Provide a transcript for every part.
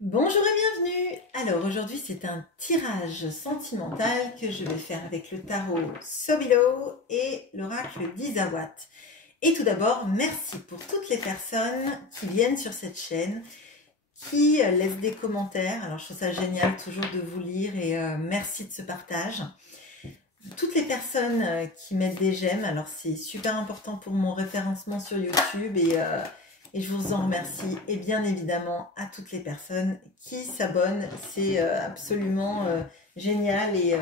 Bonjour et bienvenue. Alors aujourd'hui c'est un tirage sentimental que je vais faire avec le tarot Sobilo et l'oracle d'Isawat. Et tout d'abord, merci pour toutes les personnes qui viennent sur cette chaîne, qui laissent des commentaires. Alors je trouve ça génial toujours de vous lire et merci de ce partage. Toutes les personnes qui mettent des j'aime, alors c'est super important pour mon référencement sur YouTube et je vous en remercie. Et bien évidemment à toutes les personnes qui s'abonnent, c'est absolument génial et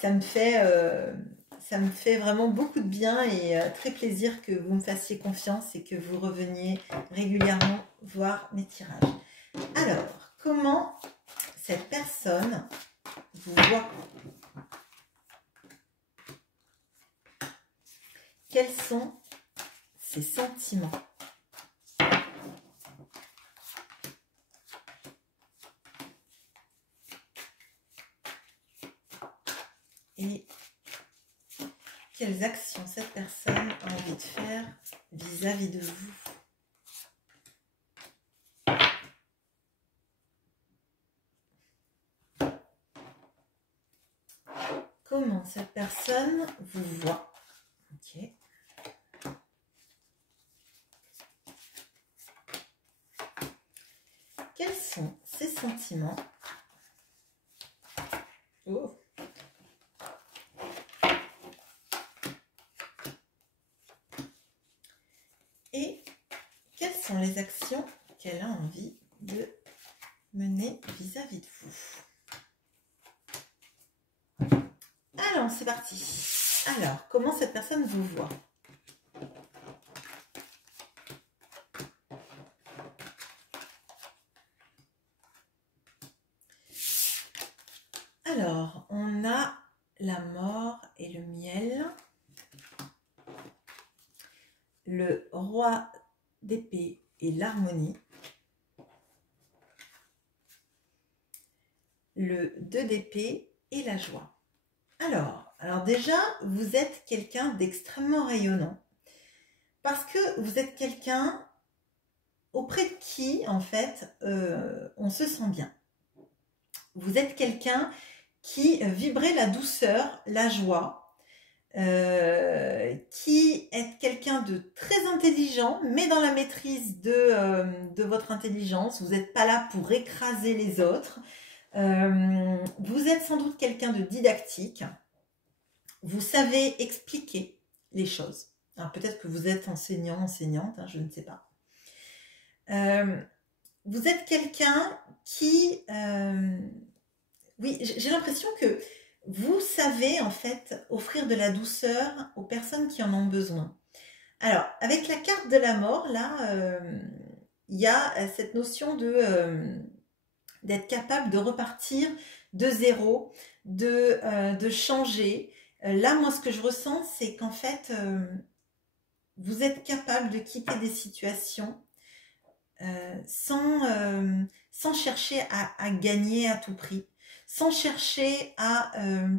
ça me fait vraiment beaucoup de bien et très plaisir que vous me fassiez confiance et que vous reveniez régulièrement voir mes tirages. Alors, comment cette personne vous voit ? Quels sont ses sentiments? Et quelles actions cette personne a envie de faire vis-à-vis de vous? Comment cette personne vous voit? Ok. Quels sont ses sentiments? Oh. Et quelles sont les actions qu'elle a envie de mener vis-à-vis de vous? Alors, c'est parti. Alors, comment cette personne vous voit? Alors, on a la mort et le miel. Le roi d'épée et l'harmonie. Le 2 d'épée et la joie. Alors déjà, vous êtes quelqu'un d'extrêmement rayonnant. Parce que vous êtes quelqu'un auprès de qui, en fait, on se sent bien. Vous êtes quelqu'un qui vibrait la douceur, la joie, qui est quelqu'un de très intelligent, mais dans la maîtrise de votre intelligence. Vous n'êtes pas là pour écraser les autres. Vous êtes sans doute quelqu'un de didactique. Vous savez expliquer les choses. Alors peut-être que vous êtes enseignant, enseignante, hein, je ne sais pas. Vous êtes quelqu'un qui... oui, j'ai l'impression que vous savez en fait offrir de la douceur aux personnes qui en ont besoin. Alors, avec la carte de la mort, là, il y a cette notion d'être capable de repartir de zéro, de changer. Là, moi, ce que je ressens, c'est qu'en fait, vous êtes capable de quitter des situations sans chercher à gagner à tout prix, sans chercher à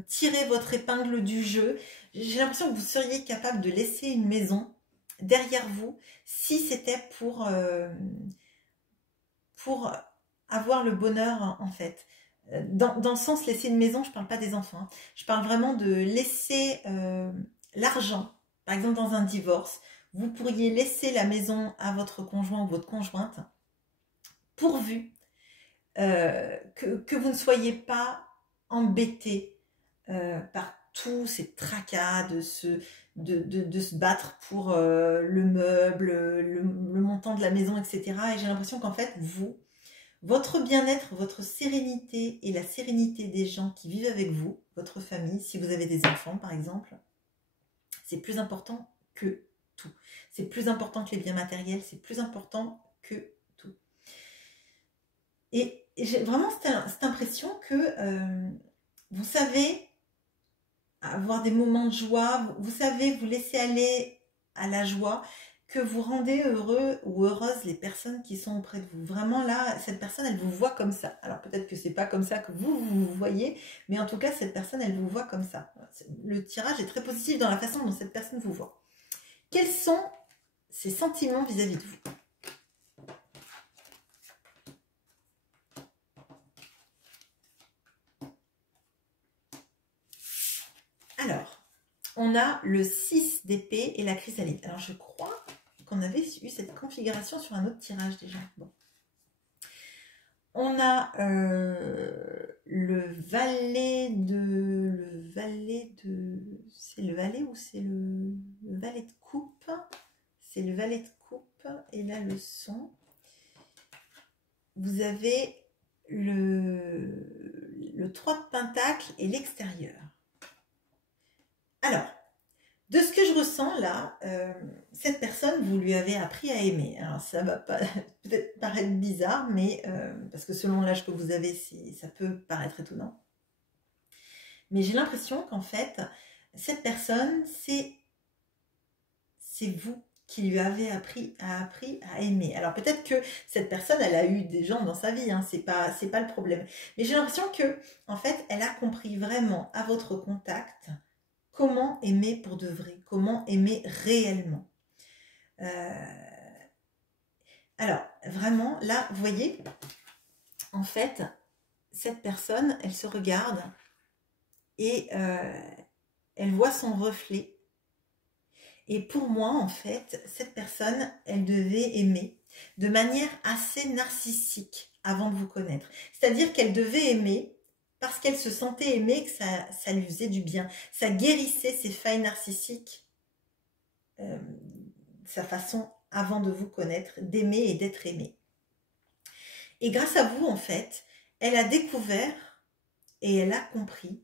tirer votre épingle du jeu. J'ai l'impression que vous seriez capable de laisser une maison derrière vous si c'était pour avoir le bonheur en fait. Dans le sens laisser une maison, je ne parle pas des enfants, hein. Je parle vraiment de laisser l'argent. Par exemple, dans un divorce, vous pourriez laisser la maison à votre conjoint ou votre conjointe pourvu que vous ne soyez pas embêté par tous ces tracas de se battre pour le meuble, le montant de la maison, etc. Et j'ai l'impression qu'en fait, votre bien-être, votre sérénité et la sérénité des gens qui vivent avec vous, votre famille, si vous avez des enfants par exemple, c'est plus important que tout. C'est plus important que les biens matériels, c'est plus important que tout. Et j'ai vraiment cette impression que vous savez avoir des moments de joie, vous savez vous laisser aller à la joie, que vous rendez heureux ou heureuse les personnes qui sont auprès de vous. Vraiment là, cette personne, elle vous voit comme ça. Alors peut-être que c'est pas comme ça que vous voyez, mais en tout cas, cette personne, elle vous voit comme ça. Le tirage est très positif dans la façon dont cette personne vous voit. Quels sont ses sentiments vis-à-vis de vous? on a le 6 d'épée et la chrysalide. Alors, je crois qu'on avait eu cette configuration sur un autre tirage déjà. Bon. On a le valet de... C'est le valet ou c'est le valet de coupe? C'est le valet de coupe. Et là, le son. Vous avez le 3 de pentacle et l'extérieur. Alors, de ce que je ressens là, cette personne, vous lui avez appris à aimer. Alors ça va pas peut-être paraître bizarre, mais parce que selon l'âge que vous avez, ça peut paraître étonnant. Mais j'ai l'impression qu'en fait, cette personne, c'est vous qui lui avez appris à aimer. Alors peut-être que cette personne, elle a eu des gens dans sa vie, hein, c'est pas le problème. Mais j'ai l'impression que, en fait, elle a compris vraiment à votre contact comment aimer pour de vrai, comment aimer réellement. Alors, vraiment, là, vous voyez, en fait, cette personne, elle se regarde et elle voit son reflet. Et pour moi, en fait, cette personne, elle devait aimer de manière assez narcissique avant de vous connaître. C'est-à-dire qu'elle devait aimer parce qu'elle se sentait aimée, que ça lui faisait du bien. Ça guérissait ses failles narcissiques, sa façon, avant de vous connaître, d'aimer et d'être aimée. Et grâce à vous, en fait, elle a découvert et elle a compris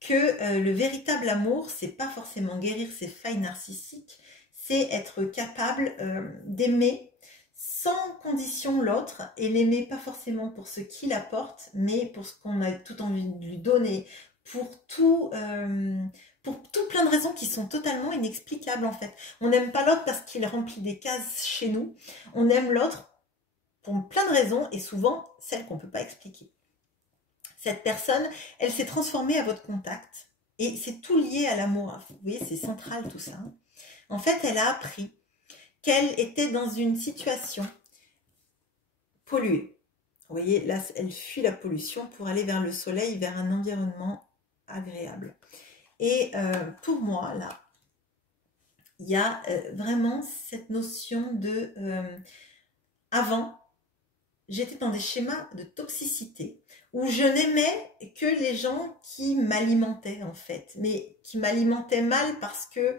que le véritable amour, c'est pas forcément guérir ses failles narcissiques, c'est être capable d'aimer sans condition l'autre et l'aimer pas forcément pour ce qu'il apporte, mais pour ce qu'on a tout envie de lui donner, pour tout plein de raisons qui sont totalement inexplicables en fait. On n'aime pas l'autre parce qu'il remplit des cases chez nous, on aime l'autre pour plein de raisons et souvent celles qu'on ne peut pas expliquer. Cette personne, elle s'est transformée à votre contact et c'est tout lié à l'amour. Vous voyez, c'est central tout ça. En fait, elle a appris qu'elle était dans une situation polluée. Vous voyez, là, elle fuit la pollution pour aller vers le soleil, vers un environnement agréable. Et pour moi, là, il y a vraiment cette notion de... avant, j'étais dans des schémas de toxicité où je n'aimais que les gens qui m'alimentaient en fait, mais qui m'alimentaient mal parce que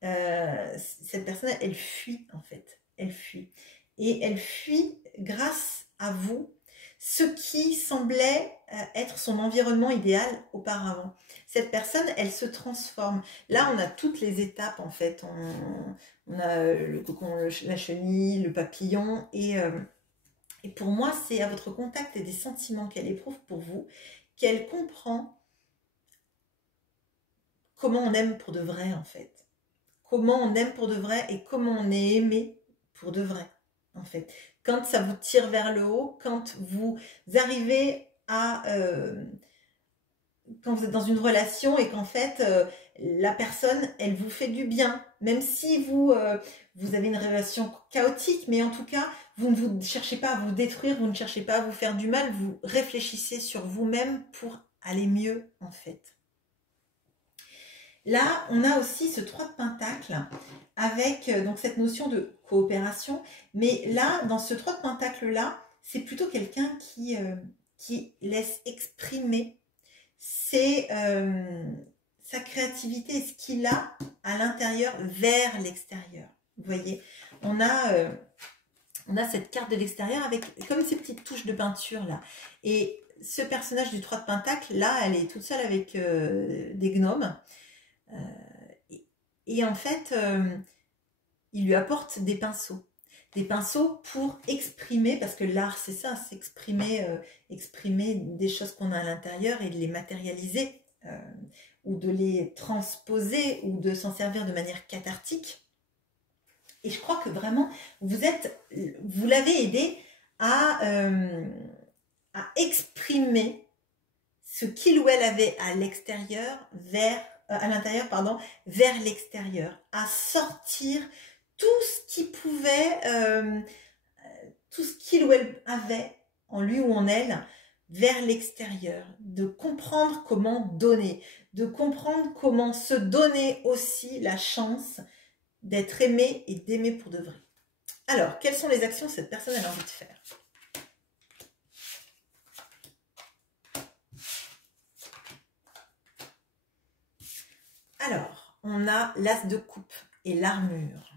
cette personne, elle fuit en fait, elle fuit. Et elle fuit grâce à vous, ce qui semblait être son environnement idéal auparavant. Cette personne, elle se transforme. Là, on a toutes les étapes en fait. On a le cocon, la chenille, le papillon et pour moi, c'est à votre contact et des sentiments qu'elle éprouve pour vous qu'elle comprend comment on aime pour de vrai en fait. Comment on aime pour de vrai et comment on est aimé pour de vrai en fait. Quand ça vous tire vers le haut, quand vous arrivez à... quand vous êtes dans une relation et qu'en fait, la personne, elle vous fait du bien. Même si vous avez une relation chaotique, mais en tout cas, vous ne cherchez pas à vous détruire, vous ne cherchez pas à vous faire du mal, vous réfléchissez sur vous-même pour aller mieux en fait. Là, on a aussi ce 3 de pentacle avec donc cette notion de coopération. Mais là, dans ce 3 de pentacle là, c'est plutôt quelqu'un qui laisse exprimer sa créativité et ce qu'il a à l'intérieur vers l'extérieur. Vous voyez, on a cette carte de l'extérieur avec comme ces petites touches de peinture là. Et ce personnage du 3 de pentacle, là, elle est toute seule avec des gnomes. Et en fait, il lui apporte des pinceaux. Des pinceaux pour exprimer, parce que l'art c'est ça, c'est exprimer des choses qu'on a à l'intérieur et de les matérialiser, ou de les transposer, ou de s'en servir de manière cathartique. Et je crois que vraiment, vous l'avez aidé à exprimer ce qu'il ou elle avait à l'extérieur à l'intérieur, pardon, vers l'extérieur, à sortir tout ce qui pouvait, tout ce qu'il ou elle avait en lui ou en elle vers l'extérieur, de comprendre comment donner, de comprendre comment se donner aussi la chance d'être aimé et d'aimer pour de vrai. Alors, quelles sont les actions que cette personne a envie de faire? Alors, on a l'as de coupe et l'armure.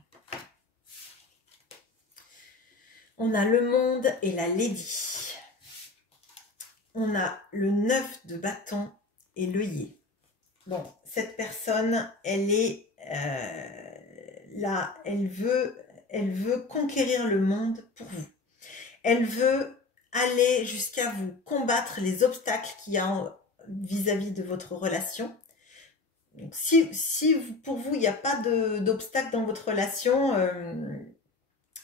On a le monde et la lady. On a le 9 de bâton et l'œillet. Bon, cette personne, elle est là, elle veut conquérir le monde pour vous. Elle veut aller jusqu'à vous combattre les obstacles qu'il y a vis-à-vis de votre relation. Donc, si pour vous, il n'y a pas d'obstacle dans votre relation,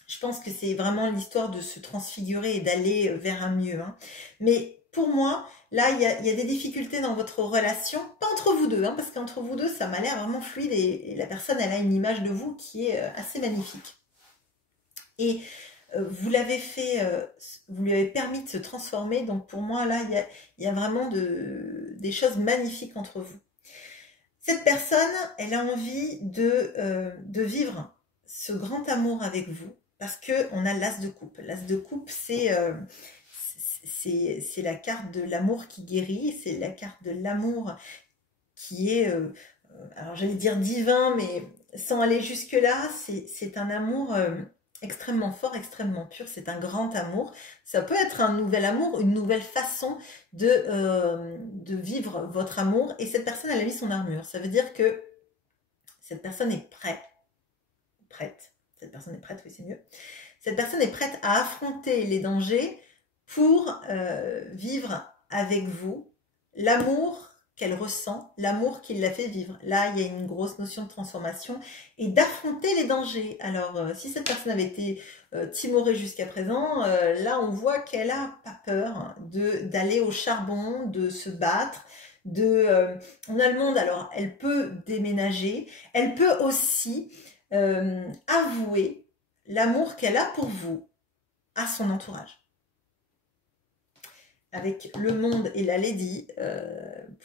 je pense que c'est vraiment l'histoire de se transfigurer et d'aller vers un mieux. Hein. Mais pour moi, là, il y a des difficultés dans votre relation, pas entre vous deux, hein, parce qu'entre vous deux, ça m'a l'air vraiment fluide et la personne, elle a une image de vous qui est assez magnifique. Et vous l'avez fait, vous lui avez permis de se transformer, donc pour moi, là, il y a vraiment des choses magnifiques entre vous. Cette personne, elle a envie de vivre ce grand amour avec vous, parce qu'on a l'as de coupe. L'as de coupe, c'est la carte de l'amour qui guérit, c'est la carte de l'amour qui est, alors j'allais dire divin, mais sans aller jusque-là, c'est un amour extrêmement fort, extrêmement pur, c'est un grand amour. Ça peut être un nouvel amour, une nouvelle façon de vivre votre amour. Et cette personne, elle a mis son armure. Ça veut dire que cette personne est prête. Cette personne est prête, oui, c'est mieux. Cette personne est prête à affronter les dangers pour vivre avec vous l'amour qu'elle ressent, l'amour qui l'a fait vivre. Là, il y a une grosse notion de transformation et d'affronter les dangers. Alors, si cette personne avait été timorée jusqu'à présent, là, on voit qu'elle n'a pas peur d'aller au charbon, de se battre. On a le monde, alors elle peut déménager, elle peut aussi avouer l'amour qu'elle a pour vous à son entourage. Avec le monde et la lady,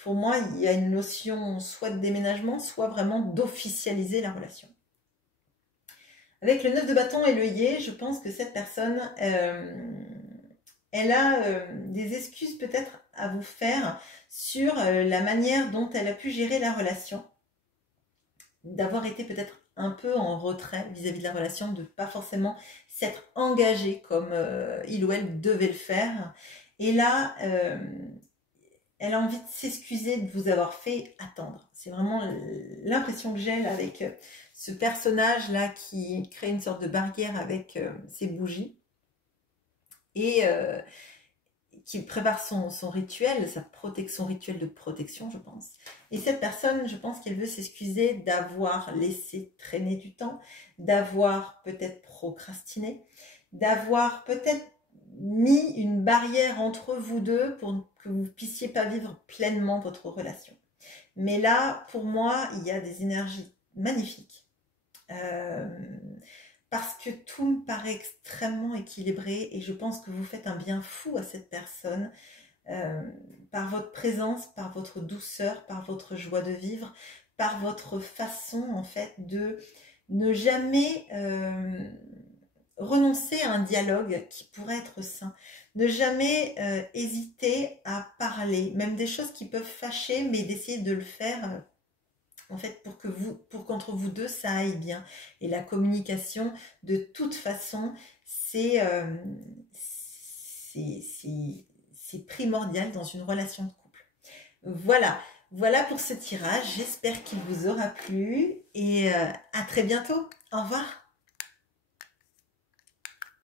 pour moi, il y a une notion soit de déménagement, soit vraiment d'officialiser la relation. Avec le 9 de bâton et l'œillet, je pense que cette personne, elle a des excuses peut-être à vous faire sur la manière dont elle a pu gérer la relation, d'avoir été peut-être un peu en retrait vis-à-vis de la relation, de ne pas forcément s'être engagée comme il ou elle devait le faire. Et là, elle a envie de s'excuser de vous avoir fait attendre. C'est vraiment l'impression que j'ai avec ce personnage-là qui crée une sorte de barrière avec ses bougies et qui prépare son rituel, son rituel de protection, je pense. Et cette personne, je pense qu'elle veut s'excuser d'avoir laissé traîner du temps, d'avoir peut-être procrastiné, d'avoir peut-être mis une barrière entre vous deux pour que vous ne puissiez pas vivre pleinement votre relation. Mais là, pour moi, il y a des énergies magnifiques. Parce que tout me paraît extrêmement équilibré et je pense que vous faites un bien fou à cette personne par votre présence, par votre douceur, par votre joie de vivre, par votre façon en fait de ne jamais renoncer à un dialogue qui pourrait être sain, ne jamais hésiter à parler, même des choses qui peuvent fâcher, mais d'essayer de le faire en fait pour qu'entre vous deux ça aille bien. Et la communication, de toute façon, c'est primordial dans une relation de couple. Voilà pour ce tirage. J'espère qu'il vous aura plu et à très bientôt. Au revoir.